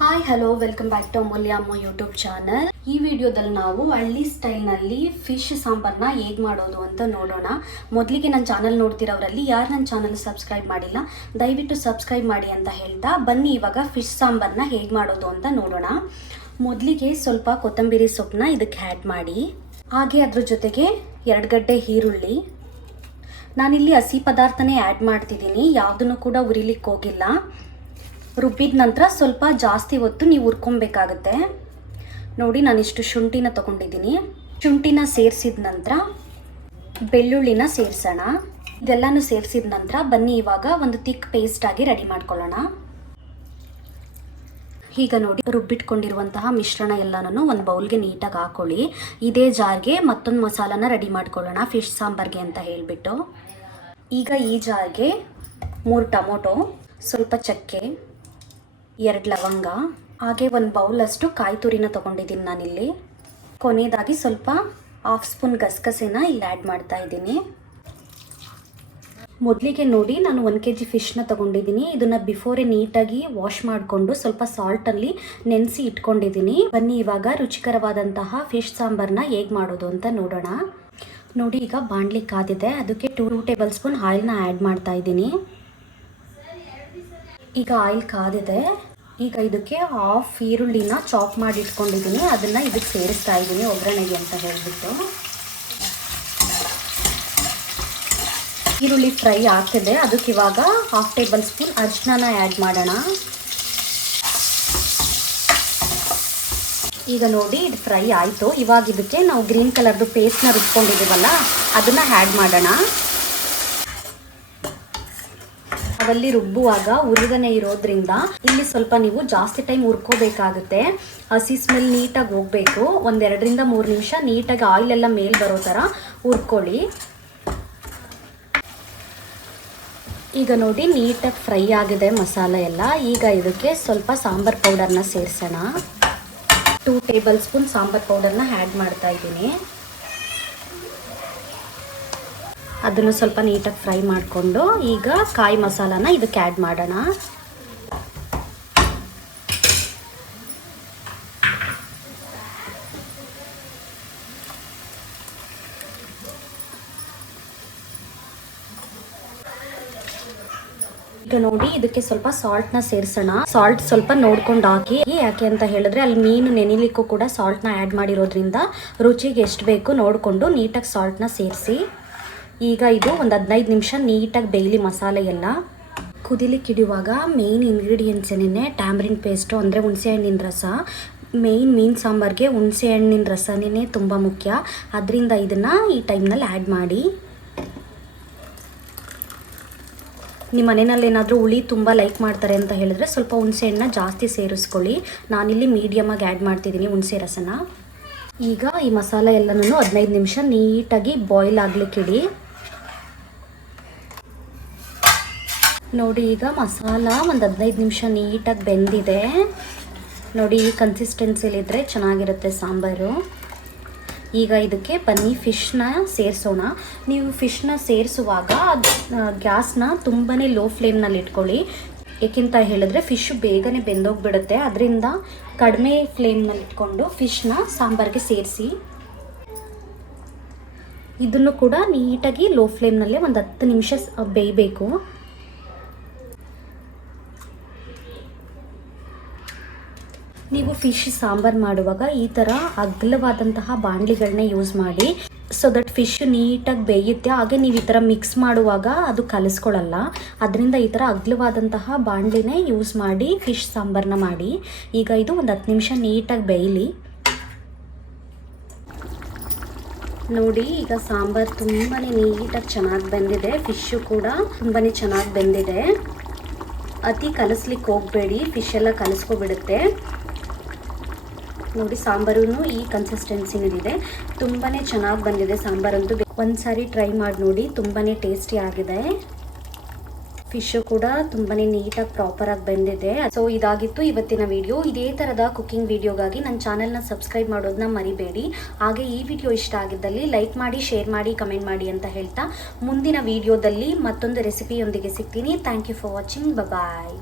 Hi hello welcome back to Amulya ಅಮ್ಮ YouTube channel ಈ ವಿಡಿಯೋದಲ್ಲಿ ನಾವು ಹಳ್ಳಿ ಸ್ಟೈಲ್ನಲ್ಲಿ ಫಿಶ್ ಸಾಂಬಾರ್ನ ಹೇಗೆ ಮಾಡೋದು ಅಂತ ನೋಡೋಣ. ಮೊದಲಿಗೆ ನನ್ನ ಚಾನಲ್ ನೋಡ್ತಿರೋರಲ್ಲಿ ಯಾರು ನನ್ನ ಚಾನಲ್ ಸಬ್ಸ್ಕ್ರೈಬ್ ಮಾಡಿಲ್ಲ, ದಯವಿಟ್ಟು ಸಬ್ಸ್ಕ್ರೈಬ್ ಮಾಡಿ ಅಂತ ಹೇಳ್ತಾ ಬನ್ನಿ ಇವಾಗ ಫಿಶ್ ಸಾಂಬಾರ್ನ ಹೇಗೆ ಮಾಡೋದು ಅಂತ ನೋಡೋಣ. ಮೊದಲಿಗೆ ಸ್ವಲ್ಪ ಕೊತ್ತಂಬರಿ ಸೊಪ್ಪನ್ನ ಇದಕ್ಕೆ ಆ್ಯಡ್ ಮಾಡಿ. ಹಾಗೆ ಅದ್ರ ಜೊತೆಗೆ ಎರಡು ಗಡ್ಡೆ ಈರುಳ್ಳಿ. ನಾನಿಲ್ಲಿ ಹಸಿ ಪದಾರ್ಥನೇ ಆ್ಯಡ್ ಮಾಡ್ತಿದ್ದೀನಿ, ಯಾವುದನ್ನು ಕೂಡ ಉರಿಲಿಕ್ಕೆ ಹೋಗಿಲ್ಲ. ರುಬ್ಬಿದ ನಂತರ ಸ್ವಲ್ಪ ಜಾಸ್ತಿ ಹೊತ್ತು ನೀವು ಹುರ್ಕೊಬೇಕಾಗತ್ತೆ. ನೋಡಿ ನಾನಿಷ್ಟು ಶುಂಠಿನ ತಗೊಂಡಿದ್ದೀನಿ. ಶುಂಠಿನ ಸೇರಿಸಿದ ನಂತರ ಬೆಳ್ಳುಳ್ಳಿನ ಸೇರಿಸೋಣ. ಇದೆಲ್ಲನೂ ಸೇರಿಸಿದ ನಂತರ ಬನ್ನಿ, ಇವಾಗ ಒಂದು ತಿಕ್ ಪೇಸ್ಟ್ ಆಗಿ ರೆಡಿ ಮಾಡ್ಕೊಳ್ಳೋಣ. ಈಗ ನೋಡಿ, ರುಬ್ಬಿಟ್ಕೊಂಡಿರುವಂತಹ ಮಿಶ್ರಣ ಎಲ್ಲನೂ ಒಂದು ಬೌಲ್ಗೆ ನೀಟಾಗಿ ಹಾಕೊಳ್ಳಿ. ಇದೇ ಜಾರ್ಗೆ ಮತ್ತೊಂದು ಮಸಾಲಾನ ರೆಡಿ ಮಾಡ್ಕೊಳ್ಳೋಣ, ಫಿಶ್ ಸಾಂಬಾರ್ಗೆ ಅಂತ ಹೇಳಿಬಿಟ್ಟು. ಈಗ ಈ ಜಾರ್ಗೆ ಮೂರು ಟೊಮೊಟೊ, ಸ್ವಲ್ಪ ಚಕ್ಕೆ ಎರಡು ಲವಂಗ, ಹಾಗೆ ಒಂದು ಬೌಲಷ್ಟು ಕಾಯಿ ತುರಿನ ತೊಗೊಂಡಿದ್ದೀನಿ ನಾನಿಲ್ಲಿ. ಕೊನೆಯದಾಗಿ ಸ್ವಲ್ಪ ಹಾಫ್ ಸ್ಪೂನ್ ಗಸಗಸೆನ ಇಲ್ಲಿ ಆ್ಯಡ್ ಮಾಡ್ತಾ ಇದ್ದೀನಿ. ಮೊದಲಿಗೆ ನೋಡಿ, ನಾನು ಒನ್ ಕೆ ಜಿ ಫಿಶ್ನ ತೊಗೊಂಡಿದ್ದೀನಿ ಇದನ್ನು ಬಿಫೋರೇ ನೀಟಾಗಿ ವಾಶ್ ಮಾಡಿಕೊಂಡು ಸ್ವಲ್ಪ ಸಾಲ್ಟಲ್ಲಿ ನೆನೆಸಿ ಇಟ್ಕೊಂಡಿದ್ದೀನಿ ಬನ್ನಿ, ಇವಾಗ ರುಚಿಕರವಾದಂತಹ ಫಿಶ್ ಸಾಂಬಾರನ್ನ ಹೇಗೆ ಮಾಡೋದು ಅಂತ ನೋಡೋಣ. ನೋಡಿ, ಈಗ ಬಾಣಲಿ ಕಾದಿದೆ ಅದಕ್ಕೆ ಟೂ ಟೇಬಲ್ ಸ್ಪೂನ್ ಆಯಿಲ್ನ ಆ್ಯಡ್ ಮಾಡ್ತಾ ಇದ್ದೀನಿ. ಈಗ ಆಯಿಲ್ ಕಾದಿದೆ. ಈಗ ಇದಕ್ಕೆ ಹಾಫ್ ಈರುಳ್ಳಿನ ಚಾಪ್ ಮಾಡಿ ಇಟ್ಕೊಂಡಿದ್ದೀನಿ. ಅದನ್ನು ಇದಕ್ಕೆ ಸೇರಿಸ್ತಾ ಇದ್ದೀನಿ ಒಗ್ಗರಣೆಗೆ ಅಂತ ಹೇಳಿಬಿಟ್ಟು. ಈರುಳ್ಳಿ ಫ್ರೈ ಆಗ್ತಿದೆ. ಅದಕ್ಕೆ ಇವಾಗ ಹಾಫ್ ಟೇಬಲ್ ಸ್ಪೂನ್ ಅರ್ಶಿನ ಆ್ಯಡ್ ಮಾಡೋಣ. ಈಗ ನೋಡಿ ಇದು ಫ್ರೈ ಆಯಿತು. ಇವಾಗ ಇದಕ್ಕೆ ನಾವು ಗ್ರೀನ್ ಕಲರ್ದು ಪೇಸ್ಟ್ನ ರುಬ್ಕೊಂಡಿದ್ದೀವಲ್ಲ, ಅದನ್ನು ಆ್ಯಡ್ ಮಾಡೋಣ. ಅದಲ್ಲಿ ರುಬ್ಬುವಾಗ ಉರಿದನೆ ಇರೋದ್ರಿಂದ ಇಲ್ಲಿ ಸ್ವಲ್ಪ ನೀವು ಜಾಸ್ತಿ ಟೈಮ್ ಹುರ್ಕೋಬೇಕಾಗುತ್ತೆ. ಹಸಿ ಸ್ಮೆಲ್ ನೀಟಾಗಿ ಹೋಗಬೇಕು. ಒಂದೆರಡರಿಂದ ಮೂರು ನಿಮಿಷ ನೀಟಾಗಿ ಆಯಿಲ್ ಎಲ್ಲ ಮೇಲೆ ಬರೋ ಥರ ಹುರ್ಕೊಳ್ಳಿ. ಈಗ ನೋಡಿ ನೀಟಾಗಿ ಫ್ರೈ ಆಗಿದೆ ಮಸಾಲೆ ಎಲ್ಲ. ಈಗ ಇದಕ್ಕೆ ಸ್ವಲ್ಪ ಸಾಂಬಾರ್ ಪೌಡರ್ನ ಸೇರಿಸೋಣ. ಟೂ ಟೇಬಲ್ ಸ್ಪೂನ್ ಸಾಂಬಾರ್ ಪೌಡರ್ನ ಆ್ಯಡ್ ಮಾಡ್ತಾ ಇದ್ದೀನಿ. ಅದನ್ನು ಸ್ವಲ್ಪ ನೀಟಾಗಿ ಫ್ರೈ ಮಾಡಿಕೊಂಡು ಈಗ ಕಾಯಿ ಮಸಾಲಾನ ಇದಕ್ಕೆ ಆ್ಯಡ್ ಮಾಡೋಣ. ನೋಡಿ, ಇದಕ್ಕೆ ಸ್ವಲ್ಪ ಸಾಲ್ಟನ್ನ ಸೇರ್ಸೋಣ. ಸಾಲ್ಟ್ ಸ್ವಲ್ಪ ನೋಡ್ಕೊಂಡು ಹಾಕಿ, ಯಾಕೆ ಅಂತ ಹೇಳಿದ್ರೆ ಅಲ್ಲಿ ಮೀನು ನೆನಿಲಿಕ್ಕೂ ಕೂಡ ಸಾಲ್ಟ್ನ ಆ್ಯಡ್ ಮಾಡಿರೋದ್ರಿಂದ ರುಚಿಗೆ ಎಷ್ಟು ಬೇಕು ನೋಡಿಕೊಂಡು ನೀಟಾಗಿ ಸಾಲ್ಟ್ನ ಸೇರಿಸಿ. ಈಗ ಇದು ಒಂದು ಹದಿನೈದು ನಿಮಿಷ ನೀಟಾಗಿ ಬೇಯಲಿ ಮಸಾಲೆ ಎಲ್ಲ ಕುದಿಲಿಕ್ಕಿಡುವಾಗ ಮೇಯ್ನ್ ಇಂಗ್ರೀಡಿಯೆಂಟ್ಸ್ ಏನೇ ಟ್ಯಾಮ್ರಿನ್ ಪೇಸ್ಟು ಅಂದರೆ ಹುಣಸೆ ಹಣ್ಣಿನ ರಸ. ಮೇಯ್ನ್ ಮೀನು ಸಾಂಬಾರಿಗೆ ಹುಣಸೆ ಹಣ್ಣಿನ ರಸನೇ ತುಂಬ ಮುಖ್ಯ. ಅದರಿಂದ ಇದನ್ನು ಈ ಟೈಮ್ನಲ್ಲಿ ಆ್ಯಡ್ ಮಾಡಿ. ನಿಮ್ಮ ಮನೆಯಲ್ಲಿ ಏನಾದರೂ ಹುಳಿ ತುಂಬ ಲೈಕ್ ಮಾಡ್ತಾರೆ ಅಂತ ಹೇಳಿದ್ರೆ ಸ್ವಲ್ಪ ಹುಣಸೆ ಹಣ್ಣನ್ನ ಜಾಸ್ತಿ ಸೇರಿಸ್ಕೊಳ್ಳಿ. ನಾನಿಲ್ಲಿ ಮೀಡಿಯಮಾಗಿ ಆ್ಯಡ್ ಮಾಡ್ತಿದ್ದೀನಿ ಹುಣಸೆ ರಸನ. ಈಗ ಈ ಮಸಾಲೆ ಎಲ್ಲನೂ ಹದಿನೈದು ನಿಮಿಷ ನೀಟಾಗಿ ಬಾಯ್ಲ್ ಆಗ್ಲಿಕ್ಕಿಡಿ. ನೋಡಿ, ಈಗ ಮಸಾಲ ಒಂದು ಹದಿನೈದು ನಿಮಿಷ ನೀಟಾಗಿ ಬೆಂದಿದೆ. ನೋಡಿ ಈ ಕನ್ಸಿಸ್ಟೆನ್ಸಿಲಿದ್ದರೆ ಚೆನ್ನಾಗಿರುತ್ತೆ ಸಾಂಬಾರು. ಈಗ ಇದಕ್ಕೆ ಬನ್ನಿ ಫಿಶ್ನ ಸೇರಿಸೋಣ. ನೀವು ಫಿಶ್ನ ಸೇರಿಸುವಾಗ ಗ್ಯಾಸ್ನ ತುಂಬಾ ಲೋ ಫ್ಲೇಮ್ನಲ್ಲಿ ಇಟ್ಕೊಳ್ಳಿ. ಏಕೆಂತ ಹೇಳಿದ್ರೆ ಫಿಶ್ ಬೇಗನೆ ಬೆಂದೋಗ್ಬಿಡುತ್ತೆ. ಅದರಿಂದ ಕಡಿಮೆ ಫ್ಲೇಮ್ನಲ್ಲಿ ಇಟ್ಕೊಂಡು ಫಿಶ್ನ ಸಾಂಬಾರಿಗೆ ಸೇರಿಸಿ. ಇದನ್ನು ಕೂಡ ನೀಟಾಗಿ ಲೋ ಫ್ಲೇಮ್ನಲ್ಲೇ ಒಂದು ಹತ್ತು ನಿಮಿಷ ಬೇಯಬೇಕು. ನೀವು ಫಿಶ್ ಸಾಂಬಾರು ಮಾಡುವಾಗ ಈ ಥರ ಅಗ್ಲವಾದಂತಹ ಬಾಣಲಿಗಳನ್ನ ಯೂಸ್ ಮಾಡಿ ಸೊ ದಟ್ ಫಿಶ್ ನೀಟಾಗಿ ಬೇಯುತ್ತೆ. ಹಾಗೆ ನೀವು ಈ ಥರ ಮಿಕ್ಸ್ ಮಾಡುವಾಗ ಅದು ಕಲಿಸ್ಕೊಳ್ಳಲ್ಲ ಅದರಿಂದ ಈ ಥರ ಅಗ್ಲವಾದಂತಹ ಬಾಣಲಿನೇ ಯೂಸ್ ಮಾಡಿ ಫಿಶ್ ಸಾಂಬಾರನ್ನ ಮಾಡಿ. ಈಗ ಇದು ಒಂದು ಹತ್ತು ನಿಮಿಷ ನೀಟಾಗಿ ಬೇಯಲಿ. ನೋಡಿ, ಈಗ ಸಾಂಬಾರು ತುಂಬಾ ನೀಟಾಗಿ ಚೆನ್ನಾಗಿ ಬೆಂದಿದೆ. ಫಿಶ್ಶು ಕೂಡ ತುಂಬಾ ಚೆನ್ನಾಗಿ ಬೆಂದಿದೆ. ಅತಿ ಕಲಿಸ್ಲಿಕ್ಕೆ ಹೋಗಬೇಡಿ. ಫಿಶ್ ಎಲ್ಲ ಕಲಿಸ್ಕೊಬಿಡುತ್ತೆ. ನೋಡಿ ಸಾಂಬಾರು ಈ ಕನ್ಸಿಸ್ಟೆನ್ಸಿನಲ್ಲಿದೆ ತುಂಬಾ ಚೆನ್ನಾಗಿ ಬಂದಿದೆ ಸಾಂಬಾರಂತೂ. ಒಂದು ಸಾರಿ ಟ್ರೈ ಮಾಡಿ ನೋಡಿ ತುಂಬಾ ಟೇಸ್ಟಿ ಆಗಿದೆ. ಫಿಶು ಕೂಡ ತುಂಬಾ ನೀಟಾಗಿ ಪ್ರಾಪರಾಗಿ ಬಂದಿದೆ. ಸೊ ಇದಾಗಿತ್ತು ಇವತ್ತಿನ ವಿಡಿಯೋ ಇದೇ ಥರದ ಕುಕಿಂಗ್ ವಿಡಿಯೋಗಾಗಿ ನನ್ನ ಚಾನೆಲ್ನ ಸಬ್ಸ್ಕ್ರೈಬ್ ಮಾಡೋದನ್ನ ಮರಿಬೇಡಿ. ಹಾಗೆ ಈ ವಿಡಿಯೋ ಇಷ್ಟ ಆಗಿದ್ದಲ್ಲಿ ಲೈಕ್ ಮಾಡಿ ಶೇರ್ ಮಾಡಿ ಕಮೆಂಟ್ ಮಾಡಿ ಅಂತ ಹೇಳ್ತಾ ಮುಂದಿನ ವಿಡಿಯೋದಲ್ಲಿ ಮತ್ತೊಂದು ರೆಸಿಪಿಯೊಂದಿಗೆ ಸಿಗ್ತೀನಿ. Thank you for watching bye